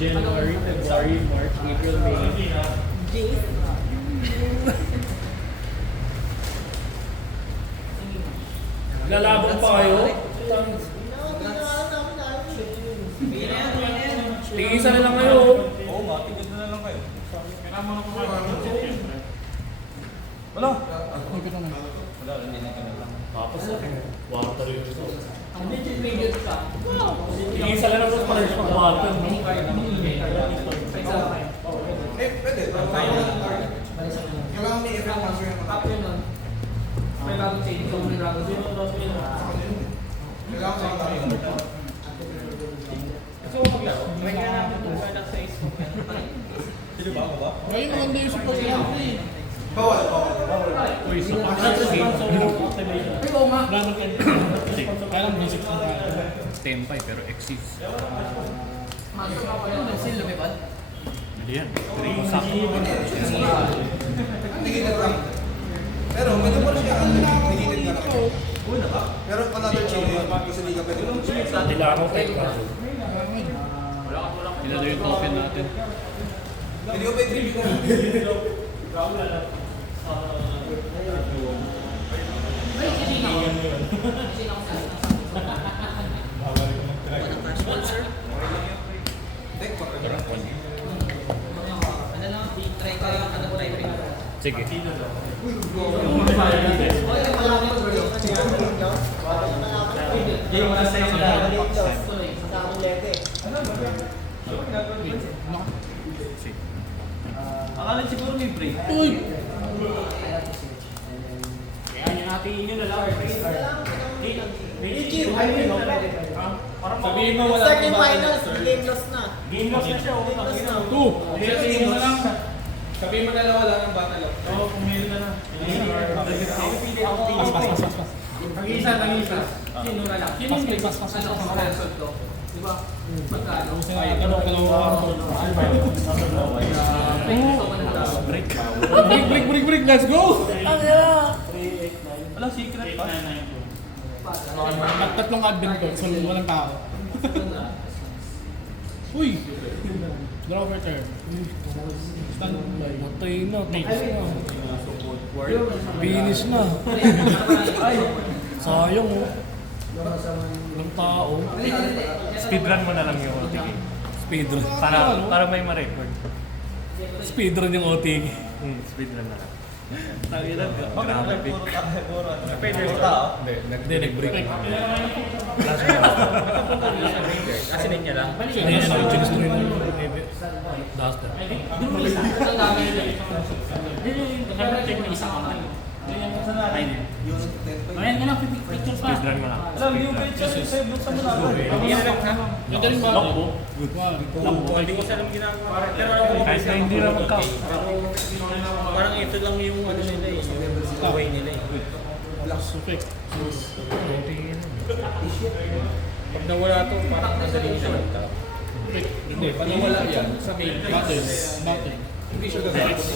January, February, March, April, May. Lalabang pa kayo? Tingisa na lang kayo. Oo, matigil na lang kayo. Kailangan mo na kumain. Wala. Wala, hindi na ka na lang. Tapos, water yun ito. Tingisa na lang sa pala sa water. Pwede. Kailangan may effect answer yung mga. May bagong change ko may bagong change. Kailangan sa mga. So, may nga namin kung kailang sa is Sino ba ako ba? Ngayon maganda yung support yan. Bawal. Uy, so activation. Ay, oo nga. Gano'n kayo? Kaya lang basic lang tayo. Tempay pero exist. Masok ako yun. Sino lumipad? Hindi yan. Sakto. Negative lang. Pero may naman siya ang negative na lang. Pero another change yun. Kasi hindi ka pwede mag-change. Kailangan ko type ka. Ilan yung token natin? Hindi ko pwede review ko. Ay, sino ako? Sino ako sa sponsor? Ano lang, try ko yung ano try rin. Sige. Akala siguro may break. Uy! Kaya yun natin yun na lang. Sabihin mo wala Second finals, game lost na. Game loss na siya. Game lost na. Sabihin mo lang. Sabihin mo dalawa lang ng battle. Oo, kumili na na. Tag-isa. Sino na lang? Sino yung Pas. ano ang result ko? Di ba? Magkano? Break, let's go! Wala secret pa. Tatlong advent ko, so walang tao. Uy! Draw for turn. Standby. Matay na. Tapos na. Finish na. Sayang oh. Walang tao. Speedrun mo na lang yung OTK. Speedrun. Para may ma-record. Speedrun yung OTK. Speedrun na lang. Tagilan ka. Bakit Grabe. puro tao? Puro tao? Hindi, nag-break. Kasi din niya lang. Hindi yan ang chinistroy na yung Duster. Ang dami nila. Check na isang kamay. Ayan nga lang, picture pa. Speedrun mo lang. Alam, yung picture save look sa muna. Ganda rin ba? Lockbo. Good one. Hindi ko alam ginagawa. Pero alam ko, Kahit na hindi na mag-count. parang ito lang yung ano nila eh. Yung way nila eh. Perfect. Pag nawala to, parang madali siya mag-count. Hindi, pag nawala yan, sa main Battle. phase, Battle. hindi siya gagamit sa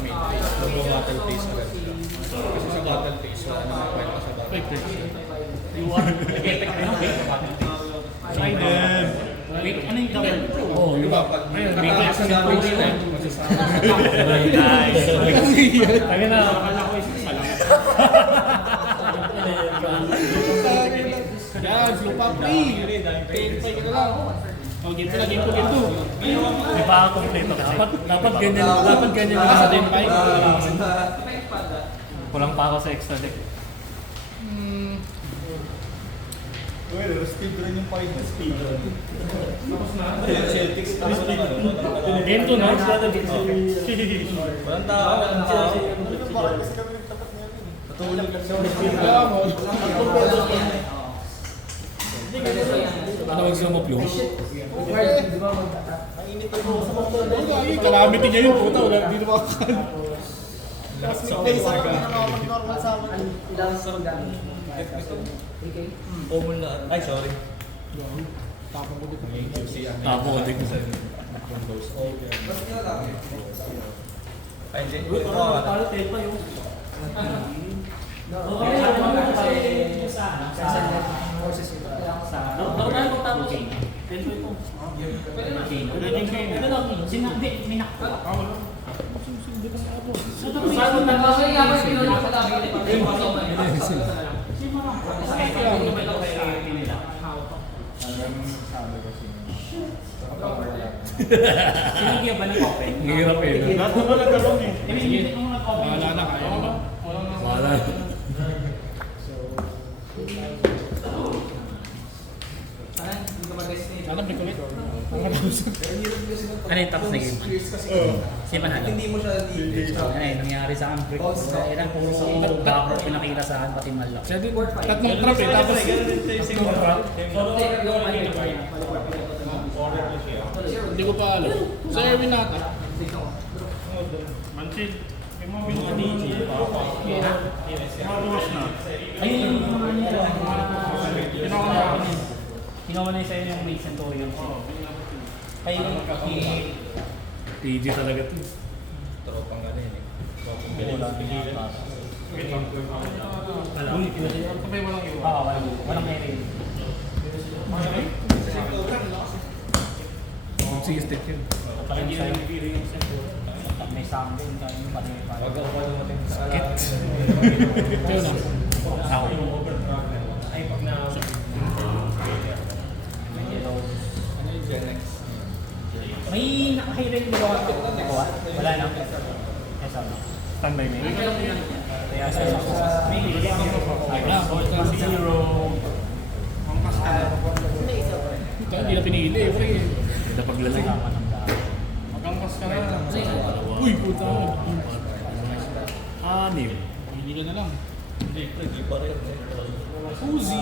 main phase. Battle phase agad siya. Kasi sa battle phase, wala naman kwenta sa battle phase. Perfect. You want to get the Biden. Wait, ano yung double? Oh, Di yun ba? ba? Pag Ayun, nakataas may na namin picture sila, na. masasama. Nice. Tayo na. Yan, slow pa free. Tempay ka na lang. Oh, game to. Di ba ako kompleto kasi? Dapat ganyan ka sa tempay. Kulang pa ako sa extra deck. Well, speedrun yung point. Speedrun. Celtics, speedrun. Game 2 na? Walang tao, walang tao. Patulog lang siya. Ano wag siya mo-flow? Calamity niya yun, puta. Wala, hindi na makakan. Normal sa amin. Ilang sa gamit. Common na. Ay, sorry. Tapang ko dito. Tapo ko din. Ay, hindi. Parang tayo pa yung... Okay, kasi sa forces ito. Sa... Daw tayo magtapos. 10 po ito. Ito lang yun. Sinabi, may nakuha. Sinigyan ba ng open? Ang hirap eh. Lahat naman nagkaroon eh. Sige. Wala na, kaya naman. Wala. Sana may kulit. Ano yung tapos na game? Siya panalo? Hindi mo siya lead. Ano yung nangyari sa akin? Ilang puro backrow pinakita sa akin, pati malak. Siya din, tatlong trap eh, tapos tatlong trap. Hindi ko pa alam. Sa Erwin nata. Manchid. May mga binukanin siya. Mabukas na. Ayun yung mga niya. Ginawa na yung sa'yo yung Mason Centurion. Kaya TG talaga to. Tropang ano yun eh. walang meron. Sige, step yun. Parang sa'yo. May something tayo yung pati. Wag ako mating sa Kayo na. Ako. Ay, pag na... Ano yung Gen X? May naka-high-range ba ako? Wala na. Yes, ano? Standby na yun. Kaya sa Zero. Ito, hindi na pinili. Pre. Hindi na paglalay. Magangkas ka na. Uy, puta. Anim. Hindi ka na lang. Hindi pa rin. Uzi.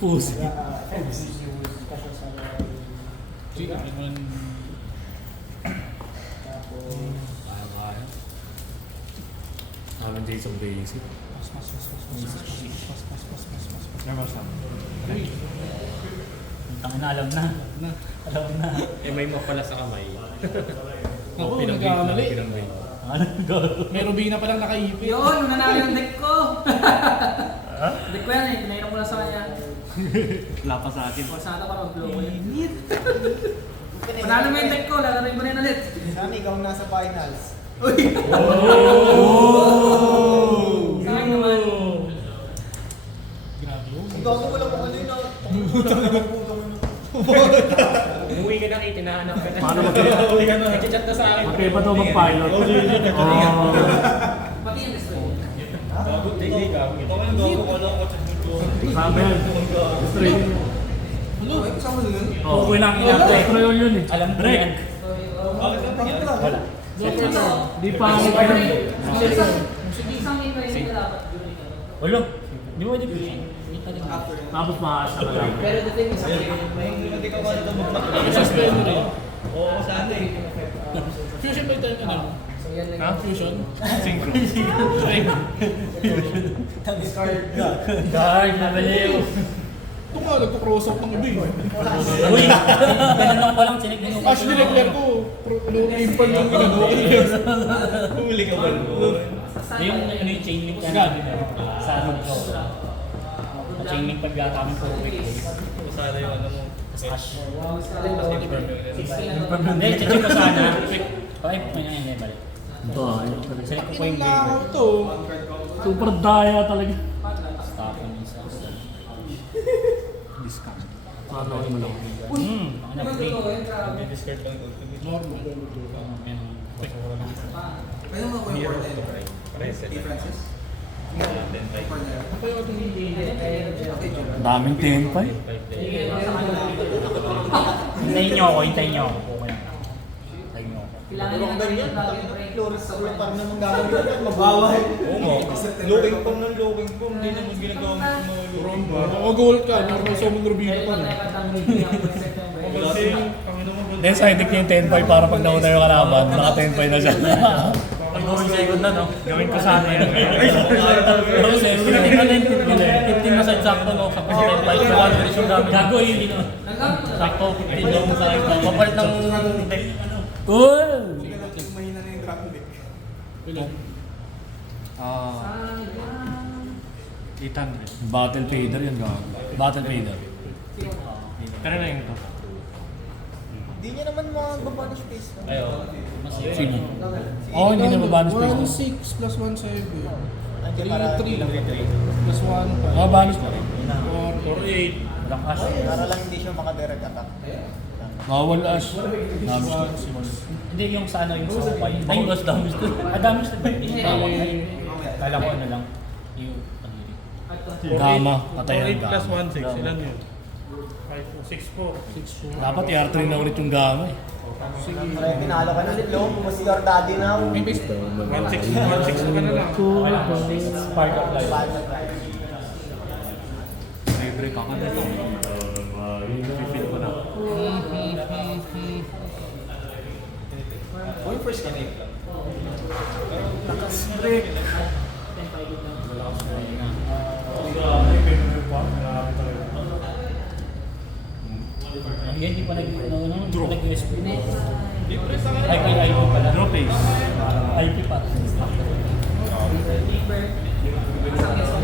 Pusi. Sige, ano naman. Kaya. Amin Jason Basic. Uy, Tangin na, alam na. Alam na. Eh, may mo pala sa kamay. ako, nagkakamali. Ano gano'n? May Rubina pa lang nakaipit. Yun, nanalo yung deck ko. Deck ko yan eh, pinainom ko lang sa kanya. Wala pa sa atin. Sana para mag-blow ko yan. Panalo mo yung deck ko, lalaroin mo na yun ulit. Sana ikaw nasa finals. Sa akin naman. Grabe yun. Ikaw ko lang kung ano yun. Umuwi ka na kayo, tinahanap ka na. Paano Umuwi ka na. Nag-chat na sa akin. Magkaya pa daw mag-pilot. Pati yung destroy. Hindi ka. Ito ka nag-go ko lang. Sabi yan. Straight. Ano? Ay, kasama na yun? Okay lang ina-play. Trail yun eh. Alam ko yan. Wala. Di pa ako kayo. Isang game pa yun dapat. Wala. Di mo di Tapos maasa ka lang. Pero the thing is, Hindi ka wala ito Suspend mo rin. Oo, sana eh. Fusion ba ito ano? so yan lang. Ha? Fusion? Synchro. Guard na baliw. Ito nga, nagpo-cross out ng iba eh. Uy, ganun lang palang sinignan ko. Actually, declare ko, import yung ginagawa ko nila. Huli ka ba? Yung ano yung chain link Saan? sa ano ko. Chain link pag gatamit ko quick. Sana yung ano mo. Ash. Hindi. Hindi, check ko sana. Okay, may nangyayari balik. Daya. Select ko po yung Inakaw game. to. Super daya talaga. Stop on isa. Discount. Paano mo lang? Ano free? Discard lang ito. Normal. Kaya mo ako yung Hero Fortnite. to try. Pares. Hey, Francis. Then, Fortnite. Ako yung itong hindi. Okay, Jun. Daming tempay. Hintayin niyo ako, hintayin niyo ako. Okay lang. Hintayin niyo ako. Kailangan niya ganyan. Floris sa ulo para naman gagawin yun at mabawal. Oo nga. Looking pong ng looking pong. Hindi naman ginagawa mo sa mga Romba. Ako gold ka, normal sa mong Rubina pa rin. Then sa hitik niya yung 10-5 para pag nauna yung kalaban, naka 10-5 na siya. Pag going second na, no? Gawin ko sana yan. 15 na sa sakto, no? Sa positive 5 sa 1 version gamit. Gago, hindi no? Sakto, 15 lang sa akin. Papalit ng deck. Cool! Mahina na yung traffic deck. Ilan? 800. Battle Fader yan gago. Battle Fader. Pero na yun ito. Hindi niya naman magbaba ng space. Ayo. Sino? Oo, hindi na babanos pa. 1-6 plus 1-7. Andiyan para 3-3 plus 1-5. Ah, banos pa rin. 4-8. Walang cash. para lang hindi siya makadirect attack. Bawal as. Damage. Hindi yung sa ano, yung sa upay. Ay, yung gas damage to. Ah, damage to ba? Kala ko ano lang. Yung Gama, patay ang 4-8 plus Gama. 1-6. Ilan yun? 6-4. Dapat i-R3 na ulit yung Gama eh. Pre, pinalo ka na Lilo, bumasi your daddy now. May base 1-6 ka na lang. Okay lang. Spark of life. Bad na tayo. Libre ka ka na ito. Feel ko na. Going first ka na Break. Hindi pa nag-USB. Ay, IP pala. Draw phase. IP pa.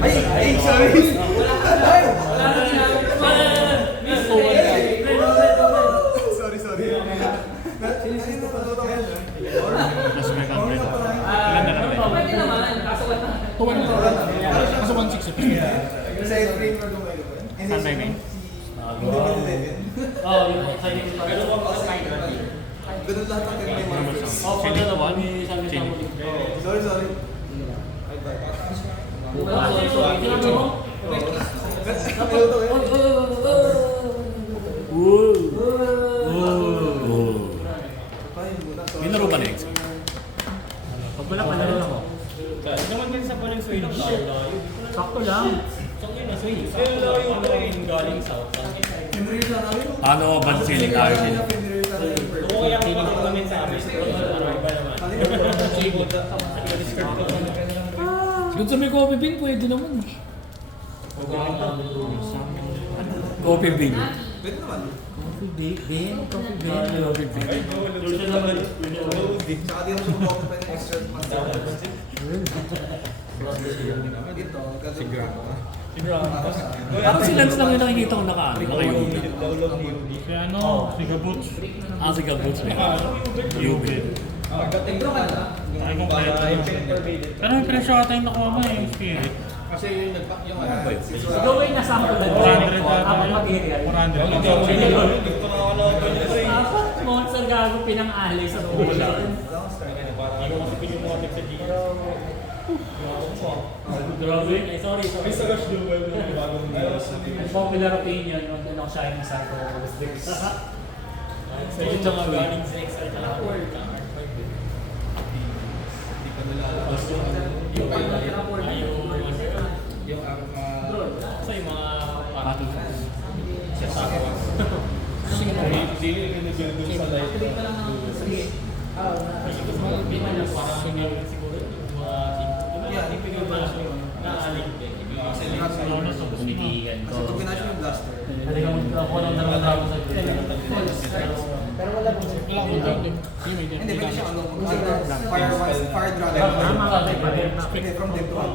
Ay, sorry! Sorry. Sino pa ito yan? Plus may counter. Ilan na lang ba? Pwede naman, kaso wala. Kaso 1-6 eh. Sa frame na lumayo ko yan. Saan ba yun? Oo, yung sa'yo pa. Ganun lahat ng kanya yung mga first. Oo, pag ano ba, may sabi sa mo. Sorry. May laro ba next? Pag wala pa na rin ako. Hindi naman din sa paling swing. Sakto lang. Galing south. Pinreal na namin. Ano ba siling tayo din? Pinreal na namin first. Oo, kaya pinag namin sa amin. Iba naman. Doon sa may coffee bean, pwede naman. Coffee bean. Pwede naman. Coffee bean. Coffee bean. Tsaka di naman siya mag-open pa ng extra months. Ito, siguro. Parang si Lance lang yung nakikita ko naka-Yubi. Kaya ano, Siga Boots. Ah, si Gabuts may Yubi. Nag-draw ka na. Pero may presyo ata yung nakuha mo eh, Spirit. Kasi yung yung Ano ba yun? Siguro yung nasa ako na 400 apat material. 400. Apat monster gago pinang-alay sa bola. Grabe. Ay, sorry. Unpopular opinion, wag na ako shining star ko. So yun yung mga galing sa XR na work. Yung So yung mga Battle. Hindi sa light. Kasi pag pinasyo yung blaster. Ako lang nararamdaman sa Pero wala po. Hindi, pwede siya ano, fire dragon. Tama ka pa rin. Hindi, from dead to one.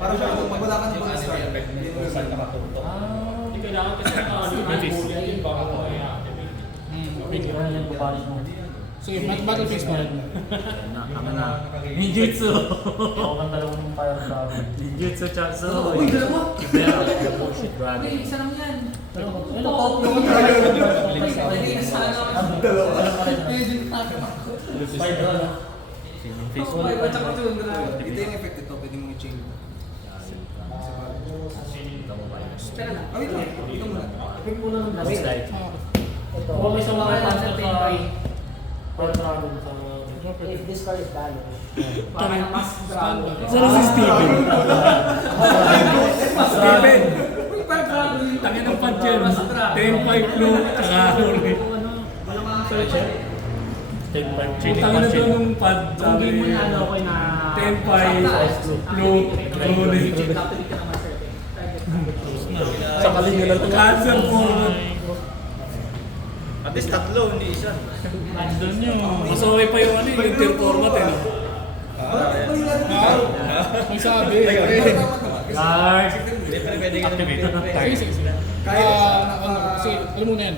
Parang siya ano, pag wala ka ng mag-start. Hindi mo yung Hindi kailangan kasi Sige, battle phase pa rin. Ninjutsu! Ako kang dalawang fire dragon. Ninjutsu Chatsu! Uy, dalawa! Bullshit dragon. Hindi, isa lang yan. Ano to? Pwede na sana. dalawa. Medyo nakakama. Fire dragon. Face 1. At saka 2. Ito yung effect ito, pwede mong i-chain. Pero na. Wait lang, ito muna. Pick muna ng last slide. Ito. Kung may isang mga monster sa Fire fire dragon sa If this card is banished. Parang mas dragon. Saan si Steven? Steven! Uy, parang dragon yun. Tangin ng pad yan. Mas dragon. 10-5 flu. Tsaka huli. Walang mga search. Tangin na ito nung pad. Yung game mo na ano ko na 10-5 flu. Huli. sa kaling nila ito. Cancer po. At least tatlo, hindi isa. Andun yun. Mas okay pa yung ano yung inter format eh. No? May sabi. Guard! Hindi pa pwede ka Activated. Sige. Sige, alam mo na yan.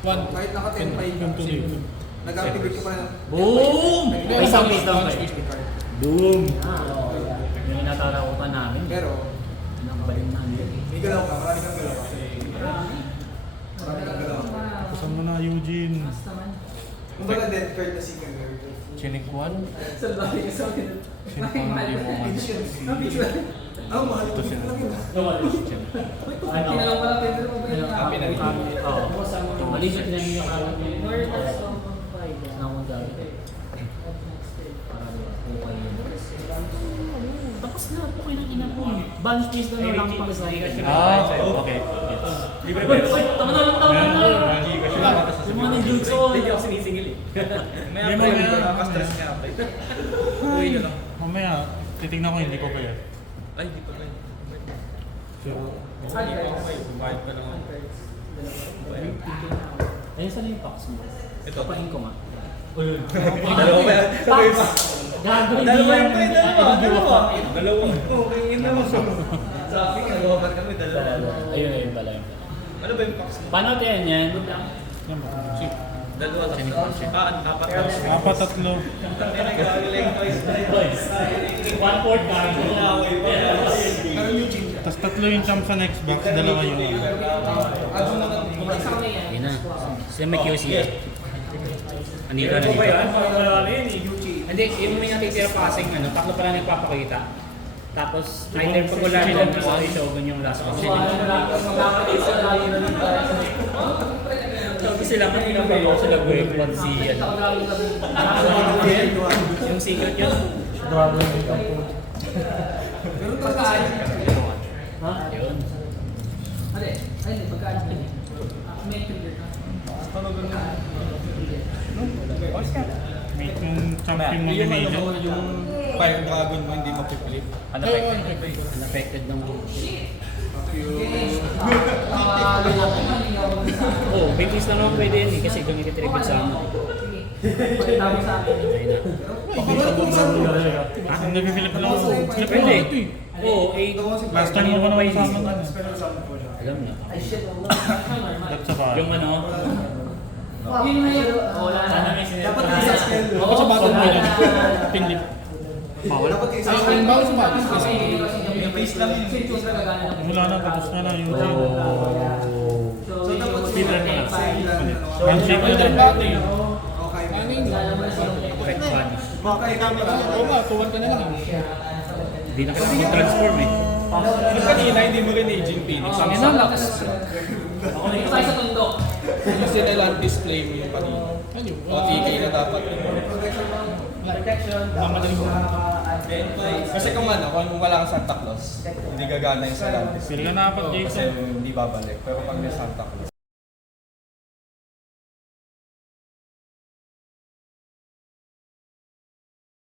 Kahit naka 10-5 ka, nag-activate ka pa rin. Boom! May isang piece lang ba? Space card. Boom! Yung inatarakutan namin. Pero, Nakabalin namin. may galaw ka, marami kang galaw. Marami kang galaw. Kasama mo na, Eugene. Kung baga dead card na second card. Chinikwan? Salbahe ka sa akin. Hindi mo Ah, mahal ito lang yun. Kinalang pala Pedro mo ba yun? Oo. Mali siya tinamin yung kalat niya. Sinamang dami. Tapos na po kayo ng ina po. Bunch piece na lang pang sa Okay. Libre ba? Tama na. Yung mga ninjutsu. Hindi ako sinisingil eh. May Mamaya. nakaka-stress nga ako. Uwi nyo lang. Mamaya, titignan ko hindi ko pa yan. Ay, dito kayo. Hindi pa ako kayo. Bumayad ka lang ako. Ayun saan yung packs mo? Ito. Papain ko nga. Dalawa ba yan? Sabay pa. Gago, hindi Dalawa yan. yung tayo, dalawa. Dalawa. Okay, yun naman. Sabi ka, gawa kami dalawa. Ayun pala. Ano ba yung packs mo? Paano tayo yan? Dalawa lang. Apat lang. Apat, tatlo. Hindi na gagawin toys. One-fourth gago. Pero Eugene, Tapos tatlo yung champ sa next box, dalawa yung ano mo na Ayun na. Sila may QC. Anira na Ito ba yan? dito. Wala na yun eh, Yuchi. Hindi, yung may natitira passing, tatlo pa lang nagpapakita. Tapos, either pag wala nila, mas ay Shogun yung last option. Tapos sila man, pinapagawa sila break one si, yung secret yun. Pero pagkaan. Ha? Yun. Ay, hindi, pagkaan. May trigger ka. mate yung champion mo binigyan. Yung Fire Dragon mo hindi mapipili. Unaffected ng Oo, big piece lang naman pwede yun eh, kasi gumigit-tribute sa ano. Tama sa akin. Ang nag-Philip lang ako. Depende. Oo, Last time mo pa naman kasama na. alam na. Ay, shit. That's sa bahay. Yung ano, Yun na yun. Wala na. Dapat yung isa skill. Oo, sa bago mo yun. Pinlip. Dapat yung isa Ay, skill. bago sa bago. Yung face lang yun. Wala na, tapos na na yung So dapat Speedrun mo na. handshake na lang. Okay. effect punish. Okay, camera. Oo nga, tuwan ka na lang. Hindi na kasi mag-transform eh. Yung kanina, hindi mo rin aging Phoenix. Ang Isang lakas. Dito tayo sa tundok. yung sinalang display mo yung kanina. OTK na dapat. Protection. Kasi kung ano, kung wala kang Santa Claus, hindi gagana yung Salantis. Pili ka na apat, Kasi Jason. hindi babalik. Pero pag may Santa Claus,